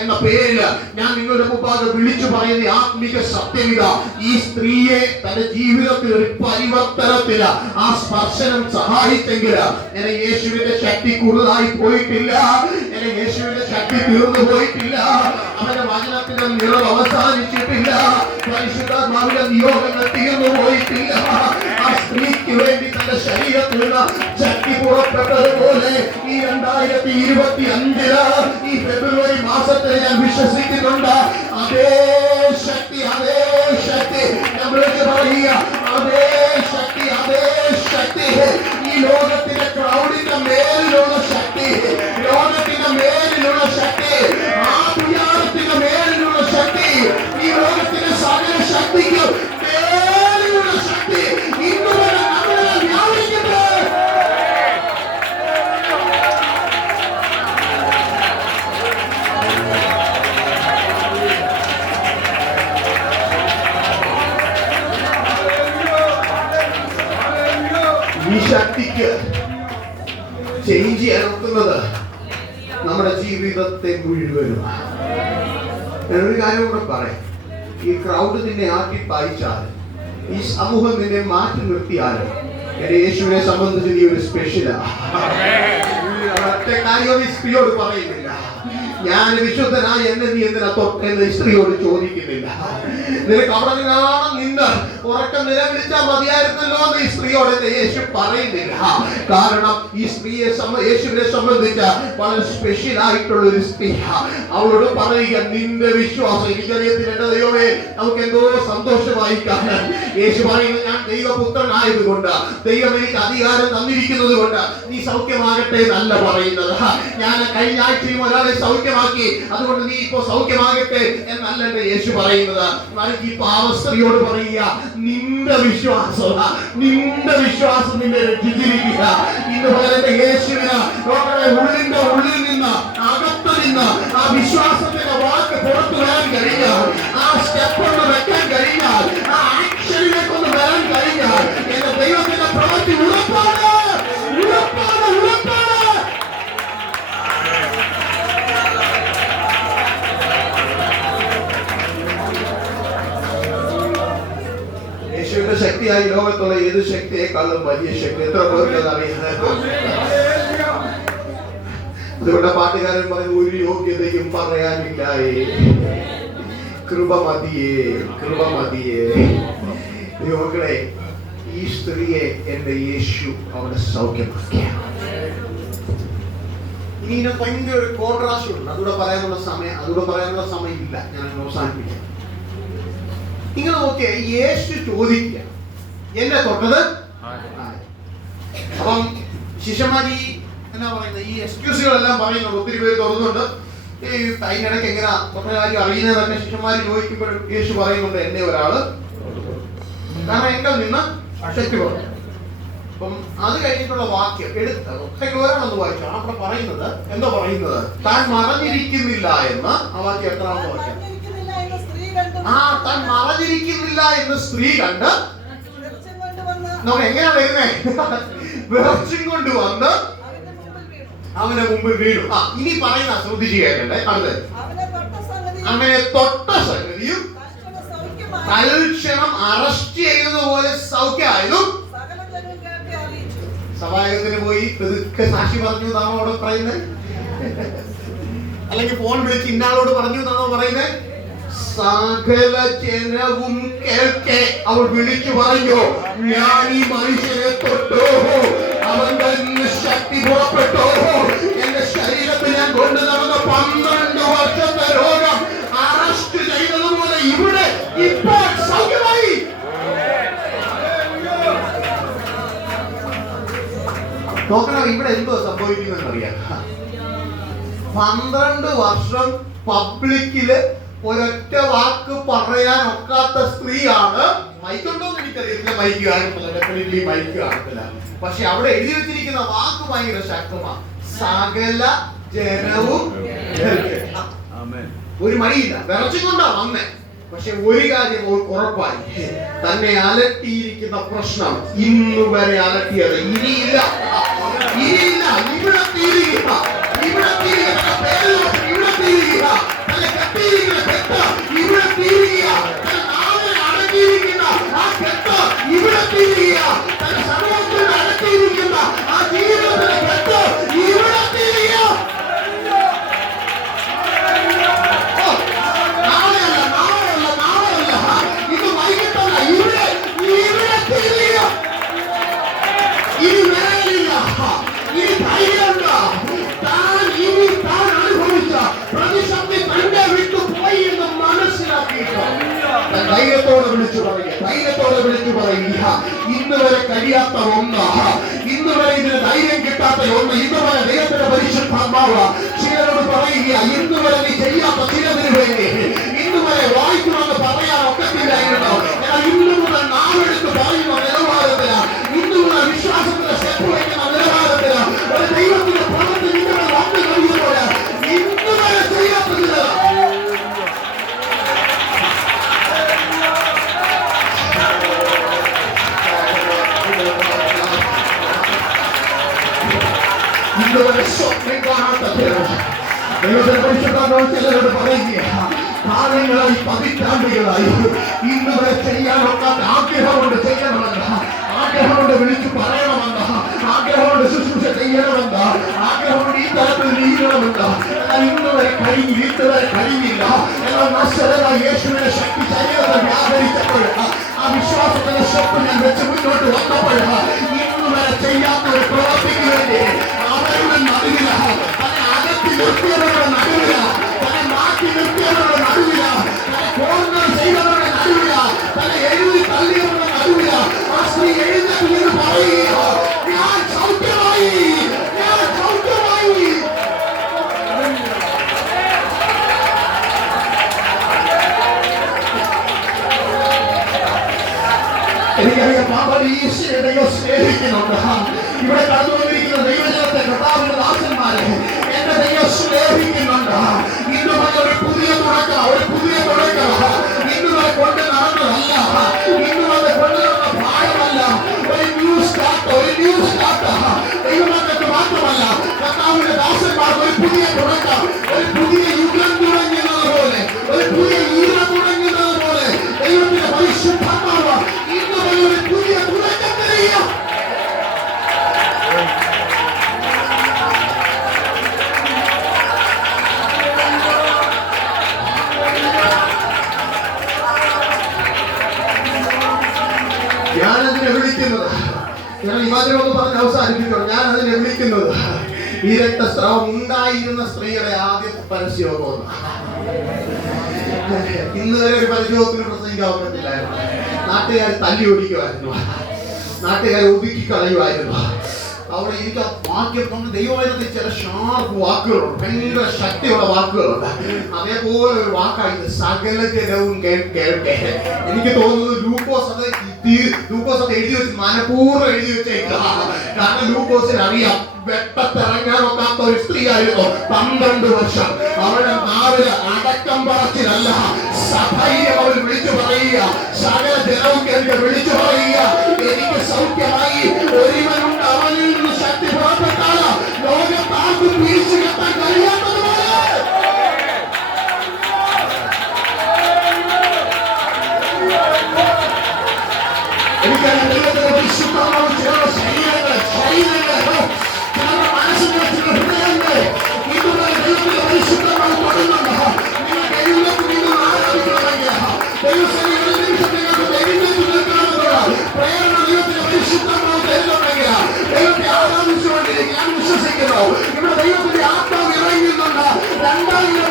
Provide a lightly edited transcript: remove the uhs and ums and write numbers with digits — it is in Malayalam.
എന്ന പേരിൽ ഞാൻ നിങ്ങളുടെ മുമ്പാകെ വിളിച്ചു പറയുന്ന ആത്മിക സത്യമിത, ഈ സ്ത്രീയെ തന്റെ ജീവിതത്തിൽ ഒരു പരിവർത്തനത്തിൽ ആ സ്പർശനം സഹായിച്ചെങ്കിൽ എന്നെ യേശുവിന്റെ ശക്തി കൂടുതലായി പോയിട്ടില്ല, എന്നെ യേശുവിന്റെ ശക്തി തീർന്നു പോയിട്ടില്ല, അവന്റെ വചനത്തിന്റെ നിറവ് അവസാനിച്ചിട്ടില്ല, പരിശുദ്ധാത്മാവിന്റെ നിയോഗങ്ങൾ തീർന്നു പോയിട്ടില്ല. ആ സ്ത്രീക്ക് വേണ്ടി തന്റെ ശരീരത്തിൽ നിന്ന് ശക്തി പുറപ്പെട്ടതുപോലെ ഈ 2025 ഈ ഫെബ്രുവരി മാസത്തിൽ ഞാൻ വിശ്വസിക്കുന്നുണ്ട്. അതേ ശക്തി നമ്മൾക്ക് പറയുക, അതേ ശക്തി ഈ ലോകത്തിന്റെ ക്രൗഡിന്റെ മേലിലുള്ള ശക്തി, ലോകത്തിന്റെ മേലിലുള്ള ശക്തി, ആ വിചാരത്തിന്റെ മേലിലുള്ള ശക്തി, ഈ ലോകത്തിന്റെ സകല ശക്തിക്കും മേലിലുള്ള ശക്തി ഇന്നുവരെ നമ്മളെ വ്യാപിക്കട്ടെ. ഈ ശക്തിക്ക് ചേഞ്ച് ഇറക്കുന്നത് നമ്മുടെ ജീവിതത്തെ മുഴുവനും. ഞാനൊരു കാര്യം കൂടെ പറയാം. ഈ ക്രൗഡ് നിന്നെ ആക്കി പായിച്ചാലും, ഈ സമൂഹം നിന്നെ മാറ്റി നിർത്തിയാലും, എന്റെ യേശുവിനെ സംബന്ധിച്ച് നീ ഒരു സ്പെഷ്യലാണ്. ഒറ്റ കാര്യം ഈ സ്ത്രീയോട് പറയുന്നില്ല, ഞാൻ വിശുദ്ധനായി എന്നെ നീ എന്തിനാ തൊട്ടെന്ന് സ്ത്രീയോട് ചോദിക്കുന്നില്ല. നിനക്ക് അവിടെ നിന്ന് ഉറക്കം നിലവിളിച്ചാൽ മതിയായിരുന്നല്ലോ എന്ന് ഈ സ്ത്രീയോട് യേശു പറയുന്നില്ല. കാരണം ഈ സ്ത്രീയെ യേശുവിനെ സംബന്ധിച്ച വളരെ സ്പെഷ്യൽ ആയിട്ടുള്ള ഒരു സ്ത്രീ. അവളോട് പറയുക, നിന്റെ വിശ്വാസം. എനിക്കറിയത്തില്ല എന്റെ ദൈവമേ, നമുക്ക് എന്തോ സന്തോഷമായി കാണാൻ. യേശു പറയുന്നത്, ഞാൻ ദൈവപുത്രനായതുകൊണ്ട്, ദൈവം എനിക്ക് അധികാരം തന്നിരിക്കുന്നത് കൊണ്ട് നീ സൗഖ്യമാകട്ടെ എന്നല്ല പറയുന്നത്. ഞാൻ കഴിഞ്ഞ ആഴ്ചയും ഒരാളെ സൗഖ്യമാക്കി, അതുകൊണ്ട് നീ ഇപ്പോ സൗഖ്യമാകട്ടെ എന്നല്ല എന്റെ യേശു പറയുന്നത്. ഈ പാവസ്ത്രീയോട് പറയുക, നിന്റെ വിശ്വാസം നിന്നെ രക്ഷിച്ചിരിക്കുക. ഇന്ന് പോലെ യേശുവിന് ഉള്ളിന്റെ ഉള്ളിൽ നിന്ന്, അകത്ത് നിന്ന് ആ വിശ്വാസത്തിന്റെ വാക്ക് പുറത്തു വരാൻ കഴിഞ്ഞാൽ, ആ സ്റ്റെപ്പ് ഒന്ന് വെക്കാൻ കഴിഞ്ഞാൽ, ആ ആക്ഷനിലേക്ക് ഒന്ന് വരാൻ കഴിഞ്ഞാൽ, എന്റെ ദൈവത്തിന്റെ പ്രവൃത്തി ഉറപ്പാണ്. യേശുവിന്റെ ശക്തിയായി ലോകത്തുള്ള ഏത് ശക്തിയെക്കാളും വലിയ ശക്തി. എത്ര പേർക്ക് അറിയാം? അതുകൊണ്ട് പാട്ടുകാരൻ പറയുന്നത്, ഒരു യോഗ്യതയും പറയാനില്ലായേ, കൃപ മതിയേ. യോഗ്യടെ ഈ സ്ത്രീയെ എന്റെ യേശു അവിടെ സൗഖ്യമാക്കിയ. ഇനി ഭയങ്കര ഒരു കോൺട്രാസ്റ്റ് ഉണ്ട്. അതുകൂടെ പറയാനുള്ള സമയം ഇല്ല. ഞാൻ അവസാനിപ്പിക്കാം. നിങ്ങൾ നോക്കിയ യേശു ചോദിക്കുക, എന്നെ തൊട്ടത്. അപ്പം ശിഷ്യന്മാരി എന്നാ പറയുന്നത്, ഈ എക്സ്ക്യൂസുകളെല്ലാം പറയുന്നുണ്ട്. ഒത്തിരി പേര് തുറന്നുണ്ട്. ഈ അതിനിടയ്ക്ക് എങ്ങനെ തൊട്ട കാര്യം അറിയുന്നതൊക്കെ ശിഷ്യന്മാര് ചോദിക്കുമ്പോഴും യേശു പറയുന്നുണ്ട്, എന്നെ ഒരാള്, കാരണം എങ്കിൽ നിന്ന് ശക്തി പറഞ്ഞു. അപ്പം അത് കഴിഞ്ഞിട്ടുള്ള വാക്യം ഒരാളൊന്ന് വായിച്ചു. അവിടെ പറയുന്നത് എന്തോ പറയുന്നത്, താൻ മറഞ്ഞിരിക്കുന്നില്ല എന്ന്. ആ വാക്യം എത്രാമത്തെ വാക്യം? താൻ മറഞ്ഞിരിക്കുന്നില്ല എന്ന് സ്ത്രീ കണ്ട് നമ്മൾ എങ്ങനെയാ വരുന്നേ? വിറച്ചും കൊണ്ട് വന്ന് അവന്റെ മുമ്പിൽ വീണു. ഇനി പറയുന്ന ശ്രദ്ധിച്ചു കേൾക്കണ്ടേ. അടുത്ത്, അങ്ങനെ തൊട്ട സംഗതിയും തൽക്ഷണം അറസ്റ്റ് ചെയ്യുന്നത് പോലെ സൗഖ്യമായതും സഭായകത്തിന് പോയി പെതുക്കെ സാക്ഷി പറഞ്ഞു എന്നാണോ അവിടെ പറയുന്നത്? അല്ലെങ്കിൽ ഫോൺ വിളിച്ച് ഇന്നാളോട് പറഞ്ഞു എന്നാണോ പറയുന്നത്? സകല ജനവും കേൾക്കെ അവൾ വിളിച്ചു പറഞ്ഞു, ഞാൻ ഈ മനുഷ്യനെ തൊട്ടോ, അവന്റെ ശക്തി പുറപ്പെട്ടോ, എന്റെ ശരീരത്തിൽ ഞാൻ കൊണ്ടു നടന്ന 12 വർഷത്തെ രോഗം അറസ്റ്റ് ചെയ്തതുപോലെ ഇവിടെ ഇപ്പോൾ സൗഖ്യമായി. നോക്കണം, ഇവിടെ എന്തോ സംഭവിക്കുന്നറിയാം. 12 വർഷം പബ്ലിക്കില് ഒരൊറ്റ വാക്ക് പറയാൻ ഒക്കാത്ത സ്ത്രീയാണ്. മൈക്കുണ്ടോന്ന് എനിക്കറിയത്തില്ല, മൈക്ക് കാണത്തില്ല. പക്ഷെ അവിടെ എഴുതി വെച്ചിരിക്കുന്ന വാക്ക് ഭയങ്കര ശക്തമാണ്. സകല ജനവും. ഒരു മടിയില്ല, വിറച്ചുകൊണ്ടാ വന്നേ. പക്ഷെ ഒരു കാര്യം ഉറപ്പായി, തന്നെ അലട്ടിയിരിക്കുന്ന പ്രശ്നം ഇന്നു വരെ അലട്ടിയത് ഇനിയില്ല. ഇവിടെ തീരുക, ഇവിടെ തീരുക. ധൈര്യത്തോടെ വിളിച്ചു പറയുക, ധൈര്യത്തോടെ വിളിച്ചു പറയുക. ഇന്ന് വരെ കഴിയാത്ത ഒന്ന്, ഇന്ന് വരെ ഇതിന് ധൈര്യം കിട്ടാത്ത ഒന്ന്, ഇന്ന് വരെ ദൈവത്തിന്റെ പരിശുദ്ധാത്മാവ് ചിലരോട് പറയുക, ഇന്ന് വരെ നീ ചെയ്യാത്ത ചിലതിന് വേണ്ടി ഇന്ന് വരെ വായിക്കുമെന്ന് പറയാൻ ഒക്കത്തില്ലായിരുന്നു. എന്നാൽ ഇന്നു മുതൽ നാവെടുത്ത് പറയുന്ന നിലവാരത്തിന്, ഇന്നു മുതൽ വിശ്വാസത്തിന്റെ സ്റ്റെപ്പ് വയ്ക്കുന്ന നിലവാരത്തിന് ഒരു ദൈവത്തിന്റെ പ്രവൃത്തി നിങ്ങളുടെ വന്നു കഴിയുമ്പോൾ ഇന്ന് വരെ ചെയ്യാത്തതിന് ഇന്നുവരെ സ്വപ്നം കാണാത്തതിന് ദൈവത്തിന്റെ പരിശുദ്ധാത്മാവ് ചിലരോട് പറയുക, കാലങ്ങളായി പതിറ്റാണ്ടുകളായി ഇന്ന് വരെ ചെയ്യാനൊക്കാത്ത ആഗ്രഹമുണ്ട്, ചെയ്യണമെന്ന് ആഗ്രഹമുണ്ട്, വിളിച്ചു പറയണമെന്ന് ആഗ്രഹമുണ്ട്, ശുശ്രൂഷ ചെയ്യണമെന്ന് ആഗ്രഹമുണ്ട്, ഈ തലത്തിൽ നീങ്ങണമെന്ന്. എന്നാൽ ഇന്ന് വരെ കഴിഞ്ഞില്ല, ഇന്ന് വരെ കഴിഞ്ഞില്ല. എന്നാൽ നസ്സറേനായ യേശുവിന്റെ ശക്തി ശരീരത്തിൽ വ്യാപരിച്ചപ്പോൾ ആ വിശ്വാസത്തിന്റെ സ്റ്റെപ്പ് ഞാൻ വെച്ച് മുന്നോട്ട് വന്നപ്പോൾ ഇന്ന് വരെ ചെയ്യാത്ത ഒരു പ്രവർത്തിക്ക് വേണ്ടി അവരുടെ നടുവില, തന്നെ അകത്തി നിർത്തിയവരുടെ നടുവില, തന്നെ മാറ്റി നിർത്തിയവരുടെ നടുവില, തന്നെ കോർണർ ചെയ്തവരുടെ നടുവില, തന്നെ എഴുതി തള്ളിയവരുടെ നടുവില ആ സ്ത്രീ എഴുന്നേറ്റ് എന്ന് പറയുക, ഞാൻ സൗഖ്യമായി, ഞാൻ സൗഖ്യമായി. എനിക്കറിയാം പാപരീശയെ ദൈവം സ്നേഹിക്കുന്നുണ്ട്. ഇവിടെ കടന്നുവന്നിരിക്കുന്ന ദൈവജനത്തെ കർത്താവിന്റെ ദാസന്മാരെ എന്റെ ദൈവം സ്നേഹിക്കുന്നുണ്ട്. ഇന്ന് ഒരു പുതിയ തുടക്കം, ഒരു പുതിയ തുടക്കം ഇന്ന് വരെ കൊണ്ട് നടന്നതല്ല, ഇന്ന് വരെ കൊണ്ട് നടന്ന ഭാരമല്ല, ഒരു ന്യൂ സ്റ്റാർട്ട്, ഒരു ന്യൂ സ്റ്റാർട്ട് ദൈവമക്കൾക്ക് മാത്രമല്ല കർത്താവിന്റെ ദാസന്മാർക്ക് ഒരു പുതിയ തുടക്കം, ഒരു പുതിയ യുഗം തുടങ്ങുന്നത് പോലെ, ഒരു പുതിയ ഈര തുടങ്ങുന്നത് പോലെ ദൈവത്തിന്റെ പരിശുദ്ധാത്മാവ് ഇന്ന് വരെ ഒരു പുതിയ തുടക്കം തരിക. ഞാനതിനെ വിളിക്കുന്നത്, ഞാൻ വിവാദമൊന്നും പറഞ്ഞ് അവസാനിപ്പിക്കണം, ഞാൻ അതിനെ വിളിക്കുന്നത് ഈ രക്തസ്രാവം ഉണ്ടായിരുന്ന സ്ത്രീയുടെ ആദ്യത്തെ പരസ്യയോഗം. ഇന്ന് വരെ ഒരു പരസ്യയോഗത്തിന് പ്രസംഗിക്കാൻ പറ്റില്ലായിരുന്നു. നാട്ടുകാർ തല്ലി ഓടിക്കുമായിരുന്നു, നാട്ടുകാർ ഒതുക്കി കളയുമായിരുന്നു. അവിടെ എനിക്ക് വാക്യം ദൈവവേദത്തിൽ ചില ഷാർപ്പ് വാക്കുകളുണ്ട്, ഭയങ്കര ശക്തിയുള്ള വാക്കുകളുണ്ട്. അതേപോലെ ഒരു വാക്കായിട്ട് സകല ജനവും കേൾക്കെ. എനിക്ക് തോന്നുന്നത് ലൂക്കോസ് അത് എഴുതി വെച്ച് മനഃപൂർവ്വം എഴുതി വെച്ചേക്കുക. കാരണം ലൂക്കോസിന് അറിയാം വെട്ടത്തിറങ്ങാൻ ഒക്കാത്ത ഒരു സ്ത്രീ ആയിരുന്നു 12 വർഷം. അവരുടെ നാവില് അടക്കം പറച്ചിലല്ല, സധൈര്യം അവർ വിളിച്ചു പറയുക, സകല ജനവും കേൾക്കെ വിളിച്ചു പറയുക, എനിക്ക് സൗഖ്യമായി, ഒരുവനുണ്ട് അവനിൽ നിന്ന് ശക്തി പുറപ്പെട്ടാൽ ലോകത്താർക്കും പിടിച്ചു കെട്ടാൻ കഴിയാത്തതുപോലെ. എനിക്കറിയാം ദൈവത്തിന്റെ വിശുദ്ധമായ ചില ശരീരങ്ങൾ, ചിലരുടെ മനസ്സിന്റെ ചില ഹൃദയങ്ങൾ ഇതുപോലെ ദൈവത്തിന്റെ പരിശുദ്ധമായി തൊടുന്നുണ്ട്. നിങ്ങൾക്ക് എഴുന്നേറ്റ് നിങ്ങൾ ആരാധിക്കണമെങ്കിൽ ദൈവസേനയുടെ നിമിഷം നിങ്ങൾക്ക് എഴുന്നേറ്റ് നിൽക്കണമെന്നുള്ള പ്രേരണ ദൈവത്തിന്റെ പരിശുദ്ധമായി തരുന്നുണ്ടെങ്കിൽ ദൈവത്തെ ആരാധിച്ചുകൊണ്ടിരിക്കും. ഞാൻ വിശ്വസിക്കുന്നു ഇവിടെ ദൈവത്തിന്റെ ആത്മാവ് ഇറങ്ങുന്നുണ്ട്. 2000